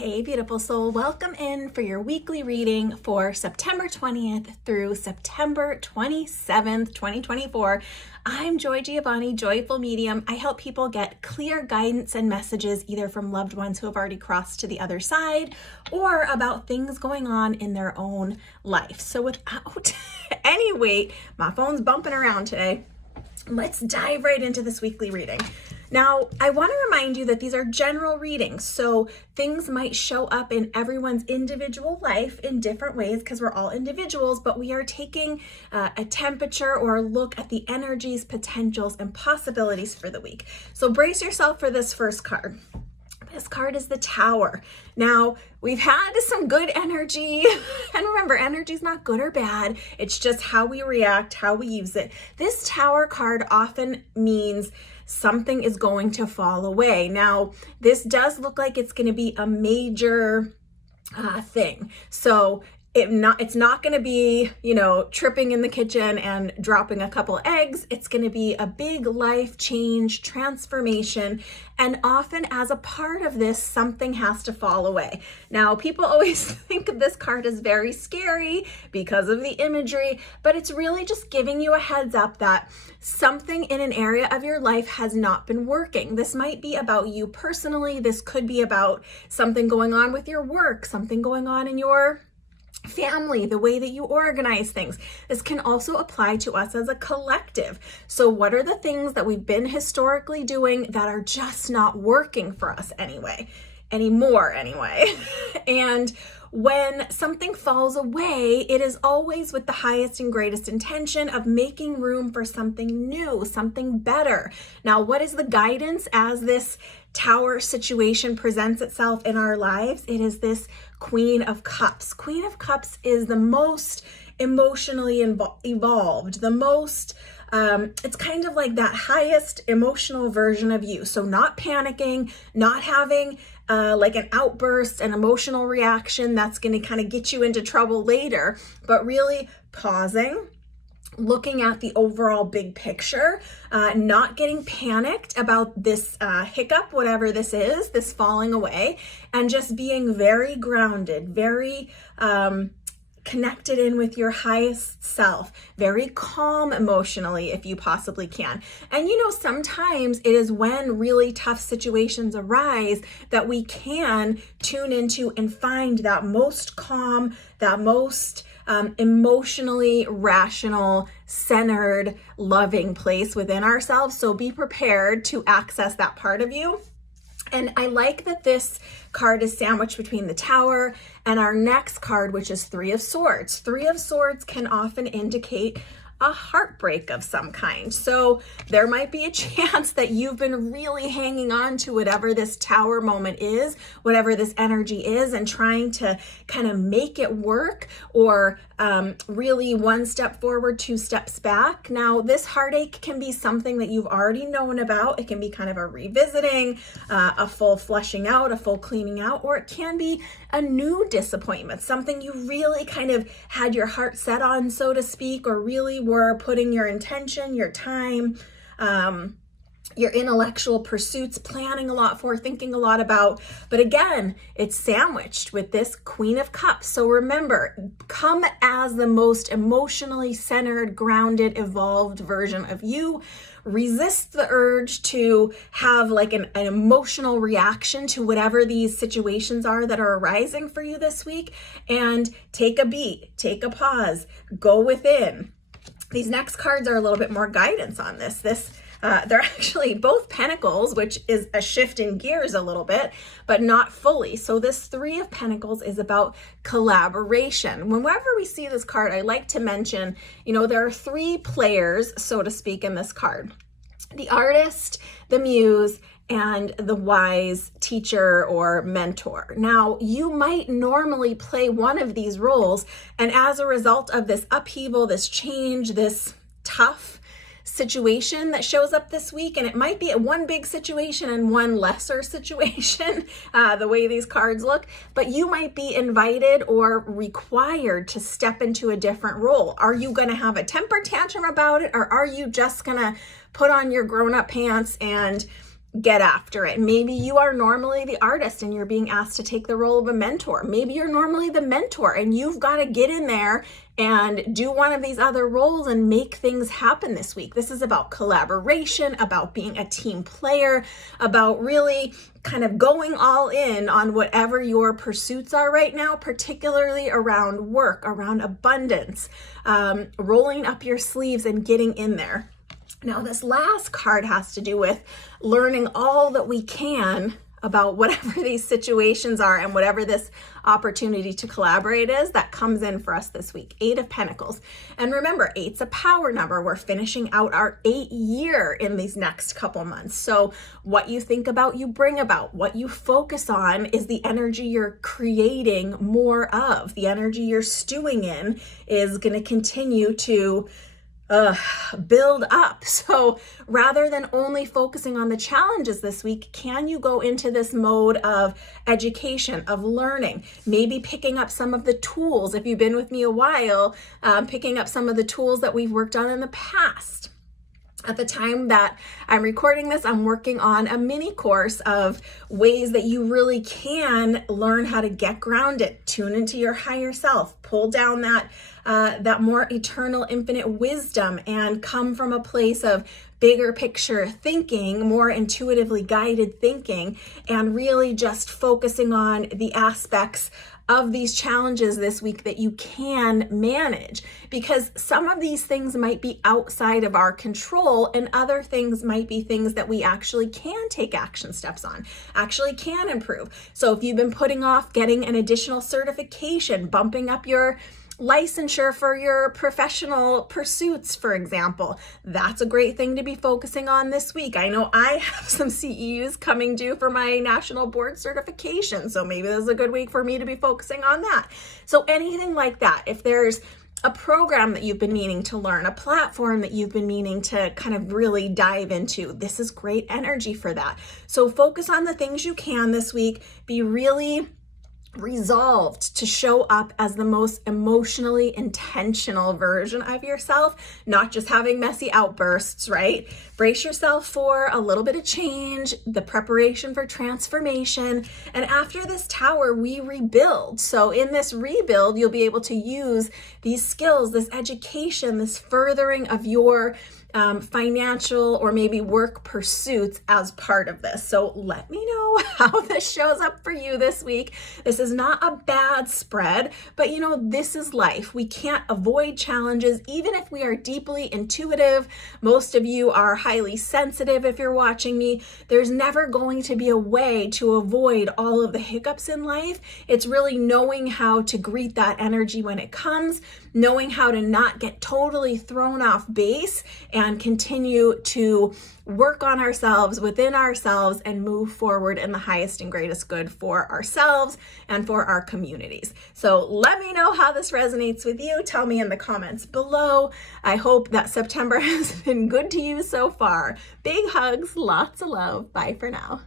Hey, beautiful soul. Welcome in for your weekly reading for September 20th through September 27th, 2024. I'm Joy Giovanni, Joyful Medium. I help people get clear guidance and messages either from loved ones who have already crossed to the other side or about things going on in their own life. So without any wait, my phone's bumping around today. Let's dive right into this weekly reading. Now, I want to remind you that these are general readings, so things might show up in everyone's individual life in different ways because we're all individuals, but we are taking a temperature or a look at the energies, potentials, and possibilities for the week. So brace yourself for this first card. This card is the Tower. Now, we've had some good energy, and remember, energy is not good or bad. It's just how we react, how we use it. This Tower card often means something is going to fall away. Now, this does look like it's going to be a major thing. So it's not going to be, tripping in the kitchen and dropping a couple eggs. It's going to be a big life change, transformation. And often as a part of this, something has to fall away. Now, people always think of this card as very scary because of the imagery, but it's really just giving you a heads up that something in an area of your life has not been working. This might be about you personally. This could be about something going on with your work, something going on in your family, the way that you organize things. This can also apply to us as a collective. So what are the things that we've been historically doing that are just not working for us anymore? And when something falls away, it is always with the highest and greatest intention of making room for something new, something better. Now, what is the guidance as this Tower situation presents itself in our lives? It is this Queen of Cups. Queen of Cups is the most emotionally evolved, the most, it's kind of like that highest emotional version of you. So not panicking, not having like an outburst, an emotional reaction that's going to kind of get you into trouble later, but really pausing, looking at the overall big picture, not getting panicked about this hiccup, whatever this is, this falling away, and just being very grounded, very connected in with your highest self, very calm emotionally if you possibly can. And sometimes it is when really tough situations arise that we can tune into and find that most calm, that most emotionally rational, centered, loving place within ourselves. So be prepared to access that part of you. And I like that this card is sandwiched between the Tower and our next card, which is Three of Swords. Three of Swords can often indicate a heartbreak of some kind. So there might be a chance that you've been really hanging on to whatever this Tower moment is, whatever this energy is, and trying to kind of make it work, or really one step forward, two steps back. Now, this heartache can be something that you've already known about. It can be kind of a revisiting, a full fleshing out, a full cleaning out, or it can be a new disappointment, something you really kind of had your heart set on, so to speak, or really were putting your intention, your time, your intellectual pursuits, planning a lot for, thinking a lot about. But again, it's sandwiched with this Queen of Cups. So remember, come as the most emotionally centered, grounded, evolved version of you. Resist the urge to have like an emotional reaction to whatever these situations are that are arising for you this week, and take a beat, take a pause, go within. These next cards are a little bit more guidance on this. They're actually both Pentacles, which is a shift in gears a little bit, but not fully. So this Three of Pentacles is about collaboration. Whenever we see this card, I like to mention, there are three players, so to speak, in this card: the artist, the muse, and the wise teacher or mentor. Now, you might normally play one of these roles, and as a result of this upheaval, this change, this tough situation that shows up this week, and it might be one big situation and one lesser situation, the way these cards look, but you might be invited or required to step into a different role. Are you going to have a temper tantrum about it, or are you just going to put on your grown-up pants and get after it. Maybe you are normally the artist and you're being asked to take the role of a mentor. Maybe you're normally the mentor and you've got to get in there and do one of these other roles and make things happen this week. This is about collaboration, about being a team player, about really kind of going all in on whatever your pursuits are right now, particularly around work, around abundance, rolling up your sleeves and getting in there. Now, this last card has to do with learning all that we can about whatever these situations are and whatever this opportunity to collaborate is that comes in for us this week. 8 of Pentacles. And remember, 8's a power number. We're finishing out our 8th year in these next couple months. So what you think about, you bring about. What you focus on is the energy you're creating more of. The energy you're stewing in is going to continue to build up. So rather than only focusing on the challenges this week, can you go into this mode of education, of learning, maybe picking up some of the tools, if you've been with me a while, picking up some of the tools that we've worked on in the past. At the time that I'm recording this, I'm working on a mini course of ways that you really can learn how to get grounded, tune into your higher self, pull down that more eternal, infinite wisdom, and come from a place of bigger picture thinking, more intuitively guided thinking, and really just focusing on the aspects of these challenges this week that you can manage, because some of these things might be outside of our control and other things might be things that we actually can take action steps on, actually can improve. So if you've been putting off getting an additional certification, bumping up your licensure for your professional pursuits, for example, that's a great thing to be focusing on this week. I know I have some CEUs coming due for my national board certification, so maybe this is a good week for me to be focusing on that. So anything like that, if there's a program that you've been meaning to learn, a platform that you've been meaning to kind of really dive into, this is great energy for that. So focus on the things you can this week. Be really resolved to show up as the most emotionally intentional version of yourself, not just having messy outbursts, right? Brace yourself for a little bit of change, the preparation for transformation. And after this tower, we rebuild. So in this rebuild, you'll be able to use these skills, this education, this furthering of your financial or maybe work pursuits as part of this. So let me know how this shows up for you this week. This is not a bad spread, but you know, this is life. We can't avoid challenges, even if we are deeply intuitive. Most of you are highly sensitive if you're watching me. There's never going to be a way to avoid all of the hiccups in life. It's really knowing how to greet that energy when it comes, knowing how to not get totally thrown off base and continue to work on ourselves, within ourselves, and move forward in the highest and greatest good for ourselves and for our communities. So let me know how this resonates with you. Tell me in the comments below. I hope that September has been good to you so far. Big hugs, lots of love. Bye for now.